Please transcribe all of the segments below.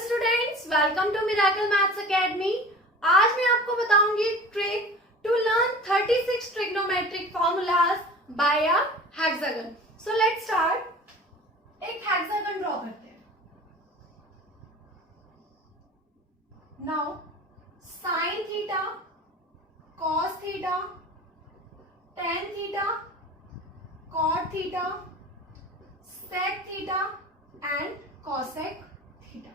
Students, welcome to Miracle Maths Academy. आज मैं आपको बताऊंगी trick to learn 36 trigonometric formulas by a hexagon. So let's start. एक hexagon draw करते हैं। Now sine theta, cos theta, tan theta, cot theta, sec theta and cosec theta.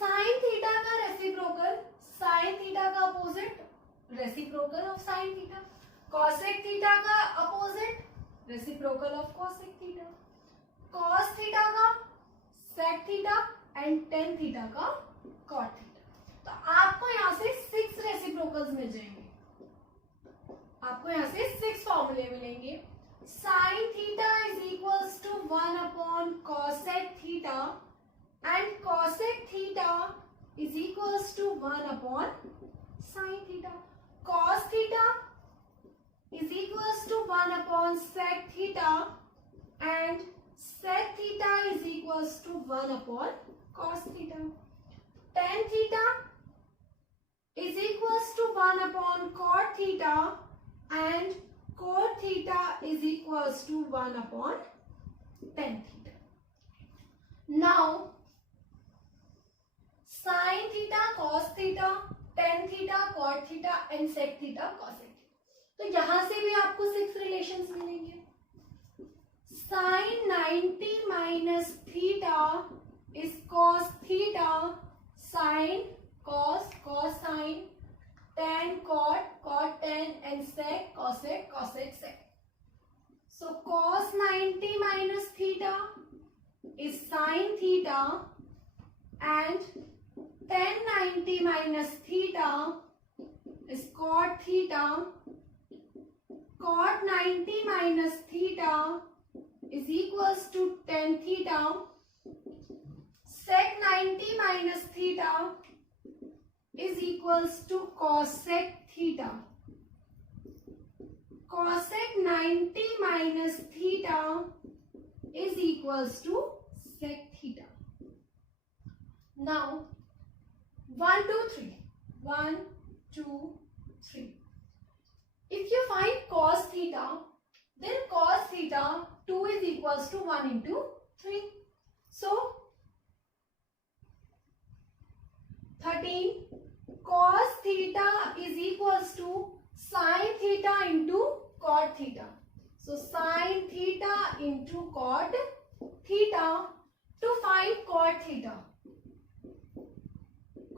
Sine theta का reciprocal, sine theta का opposite reciprocal of sine theta, cosec theta का opposite reciprocal of cosec theta, cos theta का sec theta and tan theta का cot theta. तो आपको यहां से 6 reciprocals मिल जाएंगे। आपको यहां से 6 फॉर्मूले मिलेंगे। Sine theta is equals to 1 upon cosec theta and cosec theta is equals to 1 upon sin theta. Cos theta is equals to 1 upon sec theta and sec theta is equals to 1 upon cos theta. Tan theta is equals to 1 upon cot theta and cot theta is equals to 1 upon tan theta. Now sine theta, cos theta, tan theta, cot theta and sec theta, cosec theta. तो यहां से भी आपको 6 relations मिलेंगे। Sine 90 minus theta is cos theta, sine cos, cos sine, tan cot, cot tan and sec cosec, cosec sec. So cos 90 minus theta is sine theta and tan 90 minus theta is cot theta. Cot 90 minus theta is equals to tan theta. Sec 90 minus theta is equals to cosec theta. Cosec 90 minus theta is equals to sec theta. Now 1, 2, 3. 1, 2, 3. If you find cos theta, then cos theta 2 is equals to 1 into 3. So 13 cos theta is equals to sin theta into cot theta. So sin theta into cot theta. To find cot theta,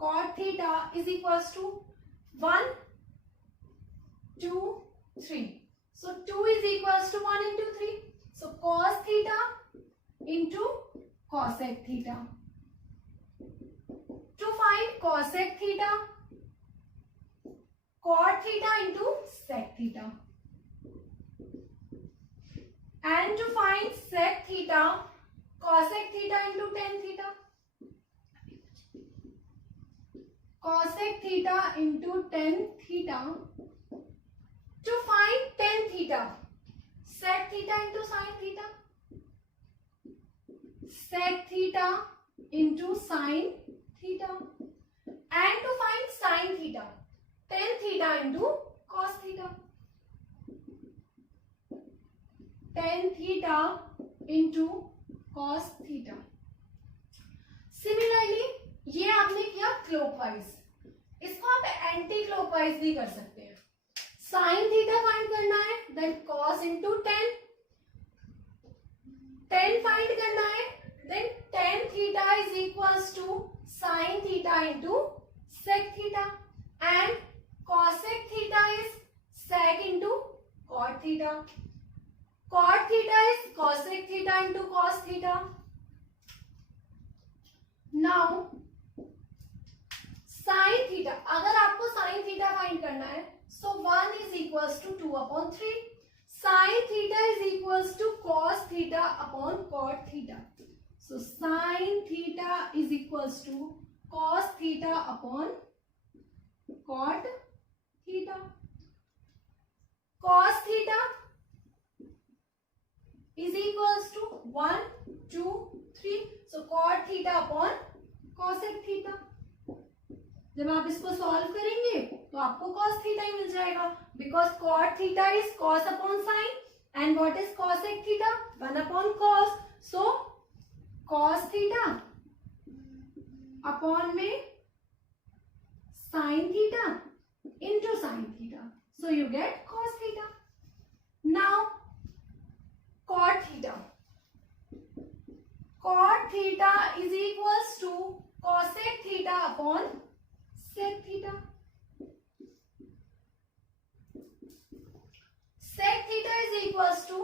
cot theta is equals to 1, 2, 3. So 2 is equals to 1 into 3. So cos theta into cosec theta. To find cosec theta, cot theta into sec theta. And to find sec theta, cosec theta into tan theta. Cosec theta into tan theta. To find tan theta, sec theta into sin theta, sec theta into sin theta, and to find sin theta, tan theta into cos theta, tan theta into cos theta. Similarly, ये आपने किया clockwise, इसको आप anti clockwise भी कर सकते हैं। Sign theta find करना है, then cos into tan, tan find करना है, then tan theta is equals to sine theta into sec theta and cosec theta is sec into cot theta, cot theta is cosec theta into cos theta. Now sine theta, अगर आपको sine theta find करना है, so 1 is equals to 2 upon 3. Sine theta is equals to cos theta upon cot theta. So sine theta is equals to cos theta upon cot theta. Cos theta is equals to 1, 2, 3. So cot theta upon cosec theta. जब आप इसको solve करेंगे तो आपको cos theta ही मिल जाएगा, because cot theta is cos upon sine and what is cosec theta 1 upon cos, so cos theta upon में sin theta into sin theta, so you get cos theta. Now cot theta, cot theta is equals to cosec theta upon sec theta. Sec theta is equals to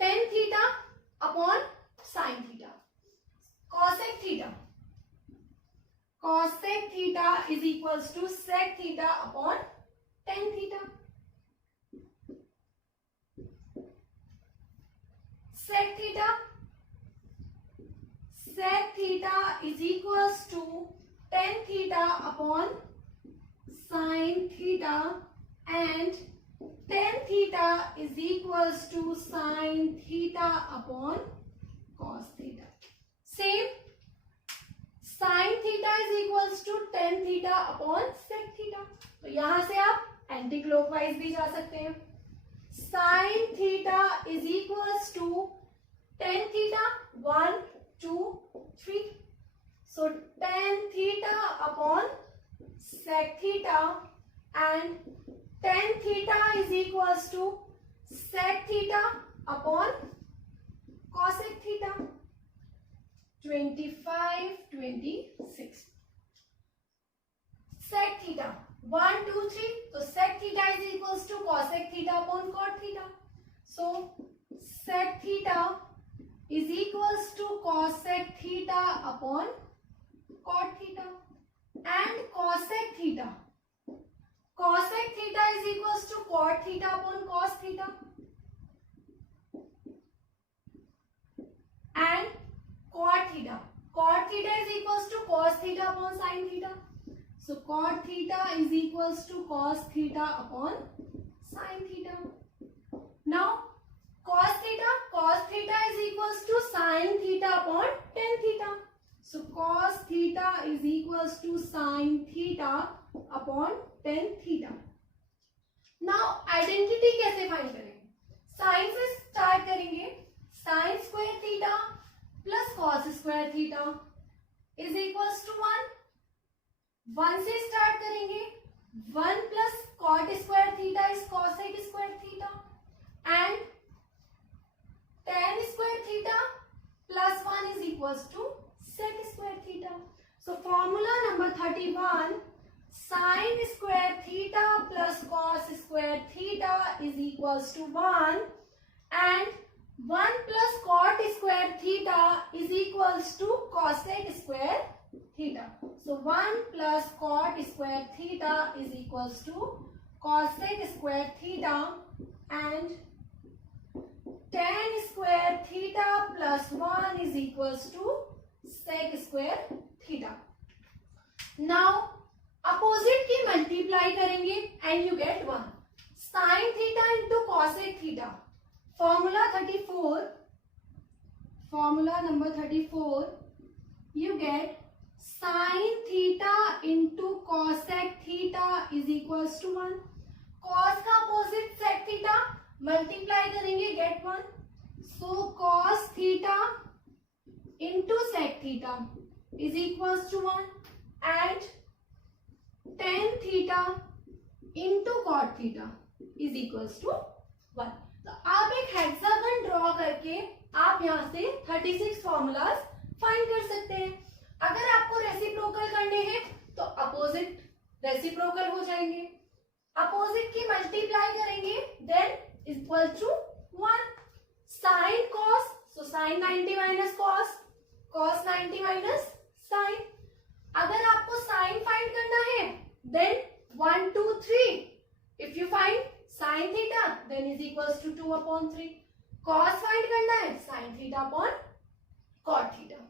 tan theta upon sin theta. Cosec theta, cosec theta is equals to sec theta upon tan theta. Sec theta, sec theta is equals to tan theta upon sin theta and tan theta is equals to sin theta upon cos theta. Same, sin theta is equals to tan theta upon sec theta. तो यहां से आप anti clockwise भी जा सकते हैं. sin theta is equals to tan theta 1 2 3. So tan theta upon sec theta and tan theta is equals to sec theta upon cosec theta. 25 26. Sec theta 1 2 3, तो sec theta is equals to cosec theta upon cot theta. So sec theta is equals to cosec theta upon cot theta and cosec theta. Cosec theta is equals to cot theta upon cos theta and cot theta. Cot theta is equals to cos theta upon sin theta. So cot theta is equals to cos theta upon sin theta. Now cos theta is equals to sin theta upon tan theta. So cos theta is equals to sin theta upon tan theta. Now identity कैसे find करेंगे? Sine से start करेंगे. Sine square theta plus cos square theta is equals to 1. 1 से start करेंगे. 1 plus cot square theta is cosec square theta and tan square theta plus 1 is equals to sec square theta. So formula number 31, sin square theta plus cos square theta is equals to 1 and 1 plus cot square theta is equals to cosec square theta. So 1 plus cot square theta is equals to cosec square theta and tan square theta plus 1 is equals to sec square theta. Now opposite की multiply करेंगे and you get 1. Sin theta into cosec theta. Formula 34, formula number 34, you get sin theta into cosec theta is equals to 1. Cos का opposite sec theta multiply करेंगे get 1. So cos theta into sec theta is equals to 1 and tan theta into cot theta is equals to 1. तो आप एक hexagon draw करके आप यहाँ से 36 formulas find कर सकते हैं. अगर आपको रेसिप्रोकल करने हैं तो अपोजिट रेसिप्रोकल हो जाएंगे. अपोजिट की मल्टीप्लाई करेंगे then equal to 1. Sine cos, so sine 90 minus cos, cos 90 minus sine. अगर आपको साइन फाइंड करना है then 1 2 3. If you find sin theta then is equals to 2 upon 3. Cos find करना है sin theta upon cot theta.